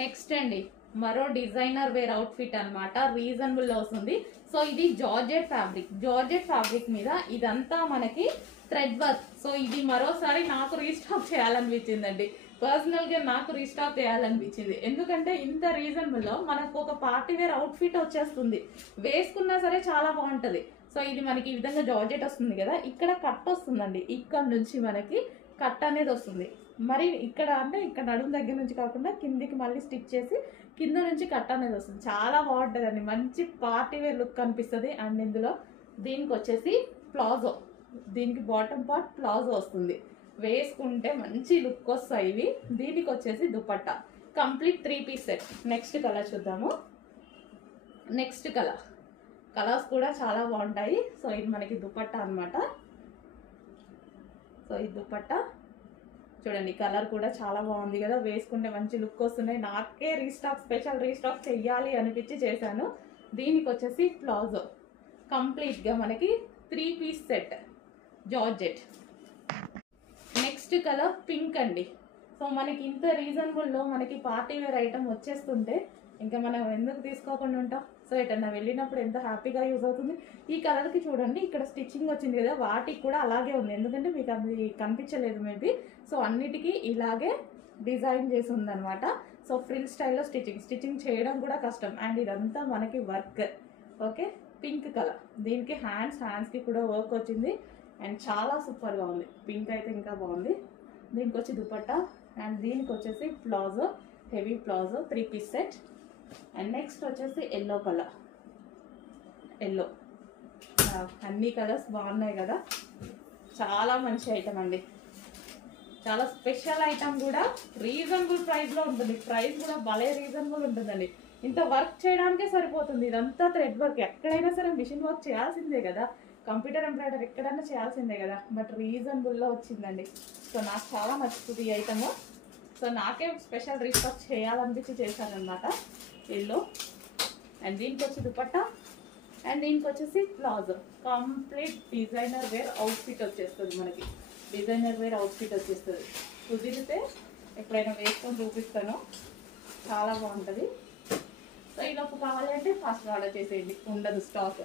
Next అండి మరో designer wear outfit అనమాట, రీజనబుల్ లో వస్తుంది. సో ఇది జార్జెట్ ఫ్యాబ్రిక్ మీద ఇదంతా మనకి థ్రెడ్ వర్క్. సో ఇది మరోసారి నాకు రీస్టాక్ చేయాలనిపించిందండి, పర్సనల్ గా నాకు రీస్టాక్ చేయాలనిపించింది. ఎందుకంటే ఇంత రీజనబుల్ లో మనకు ఒక పార్టీ వేర్ అవుట్ఫిట్ వచ్చేస్తుంది, వేసుకున్నా సరే చాలా బాగుంటది. సో ఇది మనకి ఈ విధంగా జార్జెట్ వస్తుంది కదా, ఇక్కడ కట్ వస్తుందండి, ఇక్కడ నుంచి మనకి కట్ అనేది వస్తుంది. మరి ఇక్కడ అంటే ఇక్కడ నడుము దగ్గర నుంచి కాకుండా కిందికి మళ్ళీ స్టిచ్ చేసి కింద నుంచి కట్ అనేది వస్తుంది. చాలా బాగుంటుంది అండి, మంచి పార్టీ వేర్ లుక్ కనిపిస్తుంది. అండ్ ఇందులో దీనికి వచ్చేసి ప్లాజో, దీనికి బాటమ్ పార్ట్ ప్లాజో వస్తుంది, వేసుకుంటే మంచి లుక్ వస్తాయి ఇవి. దీనికి వచ్చేసి dupatta, complete 3 piece set. Next colour చూద్దాము. నెక్స్ట్ కలర్స్ కూడా చాలా బాగుంటాయి. సో ఇది మనకి దుపట్టా అనమాట. సో ఈ దుపట్టా చూడండి, కలర్ కూడా చాలా బాగుంది కదా, వేసుకుంటే మంచి లుక్ వస్తున్నాయి. నాకే స్పెషల్ రీస్టాక్ చెయ్యాలి అనిపించి చేశాను. దీనికి వచ్చేసి ప్లాజో, కంప్లీట్గా మనకి 3 piece set georgette. Next colour pink అండి. సో మనకి ఇంత రీజనబుల్లో మనకి పార్టీ వేర్ ఐటమ్ వచ్చేస్తుంటే ఇంకా మనం ఎందుకు తీసుకోకుండా ఉంటాం. సో ఎటన్నా వెళ్ళినప్పుడు ఎంత హ్యాపీగా యూజ్ అవుతుంది. ఈ కలర్కి చూడండి, ఇక్కడ స్టిచ్చింగ్ వచ్చింది కదా, వాటికి కూడా అలాగే ఉంది, ఎందుకంటే మీకు అది కనిపించలేదు మేబీ. సో అన్నిటికీ ఇలాగే డిజైన్ చేసి ఉందన్నమాట. సో ఫ్రిల్ స్టైల్లో స్టిచ్చింగ్ చేయడం కూడా కష్టం. అండ్ ఇదంతా మనకి వర్క్. ఓకే, పింక్ కలర్, దీనికి హ్యాండ్స్కి కూడా వర్క్ వచ్చింది. అండ్ చాలా సూపర్గా ఉంది, పింక్ అయితే ఇంకా బాగుంది. దీనికి వచ్చి దుపట్టా, అండ్ దీనికి వచ్చేసి palazzo, heavy palazzo 3 piece set. And next వచ్చేసి ఎల్లో కలర్, అన్ని కలర్స్ బాగున్నాయి కదా, చాలా మంచి ఐటమ్ అండి, చాలా స్పెషల్ ఐటమ్ కూడా. రీజనబుల్ ప్రైస్లో ఉంటుంది, ప్రైస్ కూడా భలే రీజనబుల్ ఉంటుందండి. ఇంత వర్క్ చేయడానికే సరిపోతుంది. ఇదంతా థ్రెడ్ వర్క్, ఎక్కడైనా సరే మిషన్ వర్క్ చేయాల్సిందే కదా, కంప్యూటర్ ఎంబ్రాయిడరీ ఎక్కడైనా చేయాల్సిందే కదా, బట్ రీజనబుల్లో వచ్చిందండి. సో నాకు చాలా నచ్చుతుంది ఈ ఐటమ్. సో నాకే స్పెషల్ రీస్టాక్ చేయాలనిపించి చేశానమాట ఎల్లో. అండ్ దీనికి వచ్చి దుపట్టా, అండ్ దీనికి వచ్చేసి palazzo, complete designer wear outfit వచ్చేస్తుంది మనకి. కుదిరితే ఎప్పుడైనా వేసుకొని చూపిస్తాను, చాలా బాగుంటుంది. సో ఈలోపు కావాలి అంటే ఫాస్ట్ ఆర్డర్ చేసేయండి, ఉండదు స్టాక్.